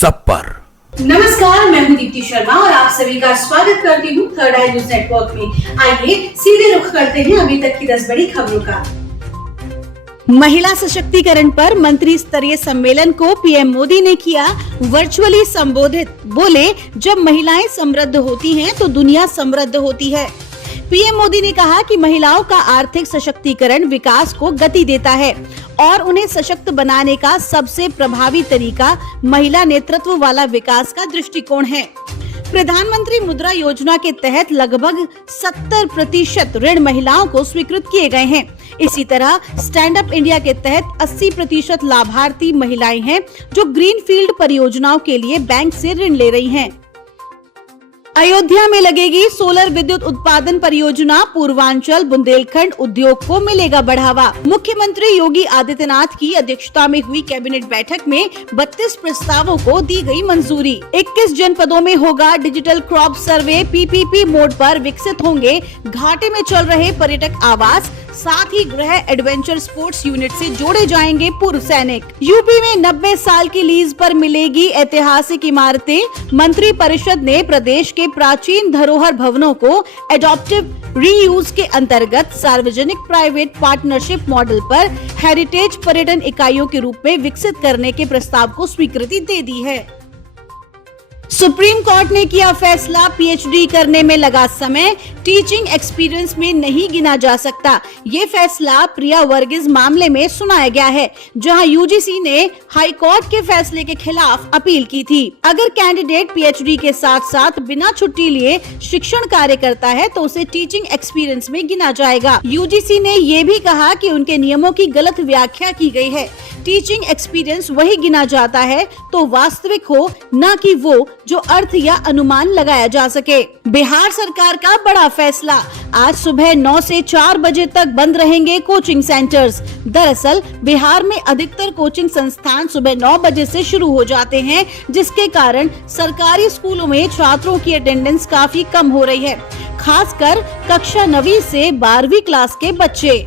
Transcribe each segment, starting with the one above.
सब पर। नमस्कार, मैं हूं दीप्ति शर्मा और आप सभी का स्वागत करती हूं थर्ड आई न्यूज नेटवर्क में। आइए सीधे रुख करते हैं अभी तक की 10 बड़ी खबरों का। महिला सशक्तिकरण पर मंत्री स्तरीय सम्मेलन को पीएम मोदी ने किया वर्चुअली संबोधित। बोले, जब महिलाएं समृद्ध होती हैं तो दुनिया समृद्ध होती है। पीएम मोदी ने कहा कि महिलाओं का आर्थिक सशक्तिकरण विकास को गति देता है और उन्हें सशक्त बनाने का सबसे प्रभावी तरीका महिला नेतृत्व वाला विकास का दृष्टिकोण है। प्रधानमंत्री मुद्रा योजना के तहत लगभग 70% ऋण महिलाओं को स्वीकृत किए गए हैं। इसी तरह स्टैंड अप इंडिया के तहत 80% लाभार्थी महिलाएं हैं जो ग्रीनफील्ड परियोजनाओं के लिए बैंक से ऋण ले रही हैं। अयोध्या में लगेगी सोलर विद्युत उत्पादन परियोजना, पूर्वांचल बुंदेलखंड उद्योग को मिलेगा बढ़ावा। मुख्यमंत्री योगी आदित्यनाथ की अध्यक्षता में हुई कैबिनेट बैठक में 32 प्रस्तावों को दी गई मंजूरी। 21 जनपदों में होगा digital crop survey, PPP mode पर विकसित होंगे घाटे में चल रहे पर्यटक आवास, साथ ही गृह एडवेंचर स्पोर्ट्स यूनिट से जोड़े जाएंगे पूर्व सैनिक। यूपी में 90 साल की लीज पर मिलेगी ऐतिहासिक इमारतें। मंत्री परिषद ने प्रदेश के प्राचीन धरोहर भवनों को एडॉप्टिव रीयूज के अंतर्गत सार्वजनिक प्राइवेट पार्टनरशिप मॉडल पर हेरिटेज पर्यटन इकाइयों के रूप में विकसित करने के प्रस्ताव को स्वीकृति दे दी है। सुप्रीम कोर्ट ने किया फैसला, पीएचडी करने में लगा समय टीचिंग एक्सपीरियंस में नहीं गिना जा सकता। ये फैसला प्रिया वर्गीस मामले में सुनाया गया है, जहां यूजीसी ने हाई कोर्ट के फैसले के खिलाफ अपील की थी। अगर कैंडिडेट पीएचडी के साथ साथ बिना छुट्टी लिए शिक्षण कार्य करता है तो उसे टीचिंग एक्सपीरियंस में गिना जाएगा। यूजीसी ने ये भी कहा कि उनके नियमों की गलत व्याख्या की गई है। टीचिंग एक्सपीरियंस वही गिना जाता है तो वास्तविक हो, न कि वो जो अर्थ या अनुमान लगाया जा सके। बिहार सरकार का बड़ा फैसला, आज सुबह 9 से 4 बजे तक बंद रहेंगे कोचिंग सेंटर्स। दरअसल बिहार में अधिकतर कोचिंग संस्थान सुबह 9 बजे से शुरू हो जाते हैं, जिसके कारण सरकारी स्कूलों में छात्रों की अटेंडेंस काफी कम हो रही है, खासकर कक्षा 9वीं से 12वीं क्लास के बच्चे।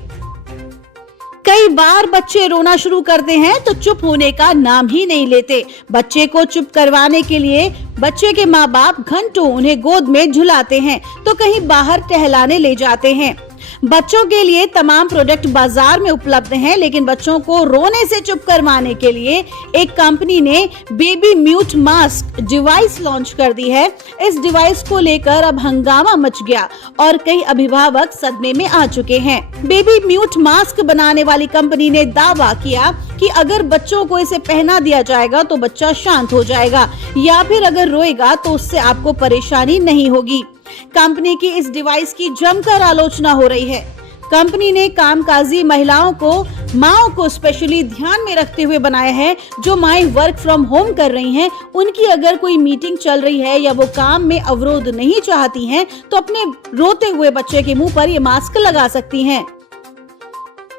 कई बार बच्चे रोना शुरू करते हैं तो चुप होने का नाम ही नहीं लेते। बच्चे को चुप करवाने के लिए बच्चे के माँ बाप घंटों उन्हें गोद में झुलाते हैं तो कहीं बाहर टहलाने ले जाते हैं। बच्चों के लिए तमाम प्रोडक्ट बाजार में उपलब्ध हैं, लेकिन बच्चों को रोने से चुप करवाने के लिए एक कंपनी ने baby mute mask device launch कर दी है। इस डिवाइस को लेकर अब हंगामा मच गया और कई अभिभावक सदमे में आ चुके हैं। बेबी म्यूट मास्क बनाने वाली कंपनी ने दावा किया कि अगर बच्चों को इसे पहना दिया जाएगा तो बच्चा शांत हो जाएगा, या फिर अगर रोएगा तो उससे आपको परेशानी नहीं होगी। कंपनी की इस डिवाइस की जमकर आलोचना हो रही है। कंपनी ने कामकाजी माओं को स्पेशली ध्यान में रखते हुए बनाया है। जो माएं वर्क फ्रॉम होम कर रही हैं, उनकी अगर कोई मीटिंग चल रही है या वो काम में अवरोध नहीं चाहती हैं, तो अपने रोते हुए बच्चे के मुंह पर ये मास्क लगा सकती हैं।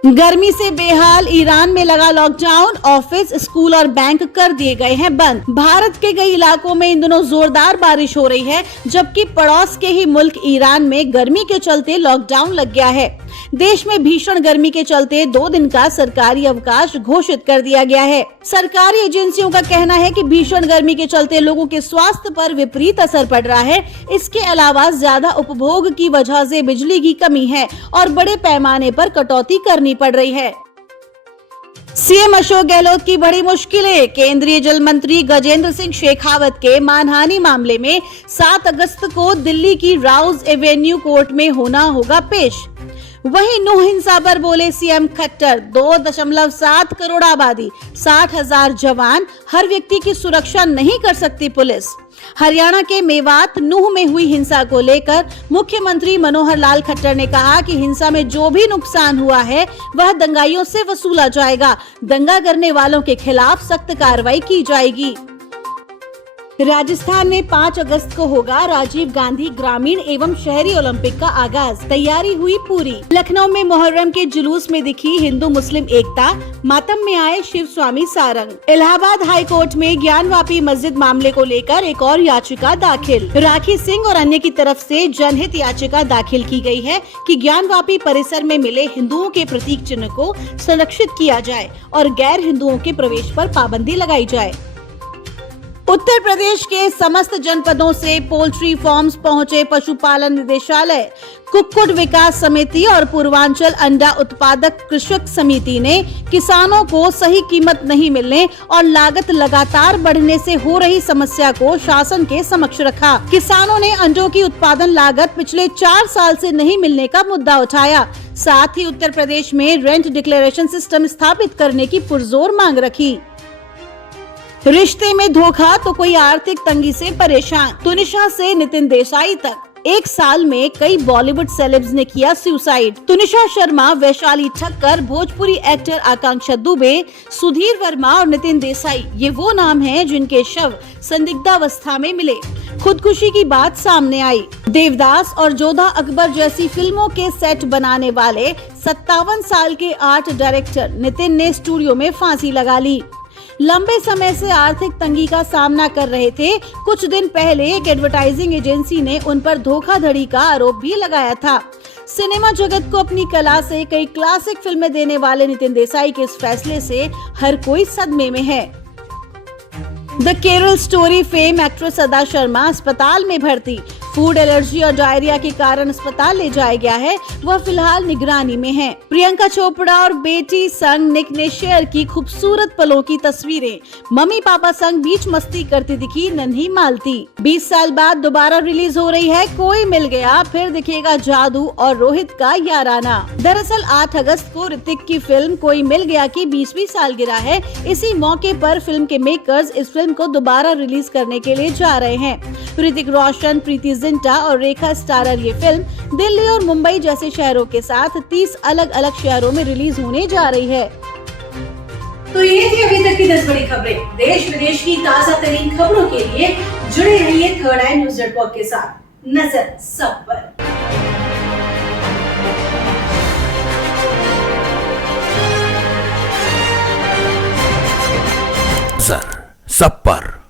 गर्मी से बेहाल ईरान में लगा लॉकडाउन, ऑफिस, स्कूल और बैंक कर दिए गए हैं बंद। भारत के कई इलाकों में इन दिनों जोरदार बारिश हो रही है, जबकि पड़ोस के ही मुल्क ईरान में गर्मी के चलते लॉकडाउन लग गया है। देश में भीषण गर्मी के चलते 2 दिन का सरकारी अवकाश घोषित कर दिया गया है। सरकारी एजेंसियों का कहना है कि भीषण गर्मी के चलते लोगों के स्वास्थ्य पर विपरीत असर पड़ रहा है। इसके अलावा ज्यादा उपभोग की वजह से बिजली की कमी है और बड़े पैमाने पर कटौती करनी पड़ रही है। सीएम अशोक गहलोत की बड़ी मुश्किलें, केंद्रीय जल मंत्री गजेंद्र सिंह शेखावत के मानहानि मामले में 7 अगस्त को दिल्ली की राउज एवेन्यू कोर्ट में होना होगा पेश। वहीं नूह हिंसा पर बोले सीएम खट्टर, 2.7 करोड़ आबादी, 60,000 जवान, हर व्यक्ति की सुरक्षा नहीं कर सकती पुलिस। हरियाणा के मेवात नूह में हुई हिंसा को लेकर मुख्यमंत्री मनोहर लाल खट्टर ने कहा कि हिंसा में जो भी नुकसान हुआ है वह दंगाइयों से वसूला जाएगा। दंगा करने वालों के खिलाफ सख्त कार्रवाई की जाएगी। राजस्थान में 5 अगस्त को होगा राजीव गांधी ग्रामीण एवं शहरी ओलंपिक का आगाज, तैयारी हुई पूरी। लखनऊ में मुहर्रम के जुलूस में दिखी हिंदू मुस्लिम एकता, मातम में आए शिव स्वामी सारंग। इलाहाबाद हाई कोर्ट में ज्ञानवापी मस्जिद मामले को लेकर एक और याचिका दाखिल। राखी सिंह और अन्य की तरफ से जनहित याचिका दाखिल की गई है कि ज्ञानवापी परिसर में मिले हिंदुओं के प्रतीक चिन्ह को संरक्षित किया जाए और गैर हिंदुओं के प्रवेश पर पाबंदी लगाई जाए। उत्तर प्रदेश के समस्त जनपदों से पोल्ट्री फार्म्स पहुंचे पशुपालन निदेशालय, कुक्कुट विकास समिति और पूर्वांचल अंडा उत्पादक कृषक समिति ने किसानों को सही कीमत नहीं मिलने और लागत लगातार बढ़ने से हो रही समस्या को शासन के समक्ष रखा। किसानों ने अंडों की उत्पादन लागत पिछले 4 साल से नहीं मिलने का मुद्दा उठाया। साथ ही उत्तर प्रदेश में रेंट डिक्लेरेशन सिस्टम स्थापित करने की पुरजोर मांग रखी। रिश्ते में धोखा तो कोई आर्थिक तंगी से परेशान। तुनिशा से नितिन देसाई तक 1 साल में कई बॉलीवुड सेलेब्स ने किया सुसाइड। तुनिशा शर्मा, वैशाली ठक्कर, भोजपुरी एक्टर आकांक्षा दुबे, सुधीर वर्मा और नितिन देसाई ये वो नाम हैं जिनके शव संदिग्धावस्था में मिले। खुदकुशी की बात सामने आई। देवदास और जोधा अकबर जैसी फिल्मों के सेट बनाने वाले 57 साल के आर्ट डायरेक्टर नितिन ने स्टूडियो में फांसी लगा ली। लंबे समय से आर्थिक तंगी का सामना कर रहे थे। कुछ दिन पहले एक एडवर्टाइजिंग एजेंसी ने उन पर धोखाधड़ी का आरोप भी लगाया था। सिनेमा जगत को अपनी कला से कई क्लासिक फिल्में देने वाले नितिन देसाई के इस फैसले से हर कोई सदमे में है। The Kerala story fame actress अदा शर्मा अस्पताल में भर्ती। फूड एलर्जी और डायरिया के कारण अस्पताल ले जाया गया है। वह फिलहाल निगरानी में है। प्रियंका चोपड़ा और बेटी संग निक ने शेयर की खूबसूरत पलों की तस्वीरें। मम्मी पापा संग बीच मस्ती करती दिखी नन्ही मालती। 20 साल बाद दोबारा रिलीज हो रही है कोई मिल गया, फिर दिखेगा जादू और रोहित का याराना। दरअसल 8 अगस्त को ऋतिक की फिल्म कोई मिल गया की 20वीं सालगिरह है। इसी मौके पर फिल्म के मेकर्स इस फिल्म को दोबारा रिलीज करने के लिए जा रहे हैं। ऋतिक रोशन, प्रीति जिंटा और रेखा स्टारर ये फिल्म दिल्ली और मुंबई जैसे शहरों के साथ 30 अलग अलग शहरों में रिलीज होने जा रही है। तो ये थी अभी तक की 10 बड़ी खबरें। देश विदेश की ताजा तरीन खबरों के लिए जुड़े रहिए थर्ड आई न्यूज नेटवर्क के साथ। नजर सब पर। नजर सब पर।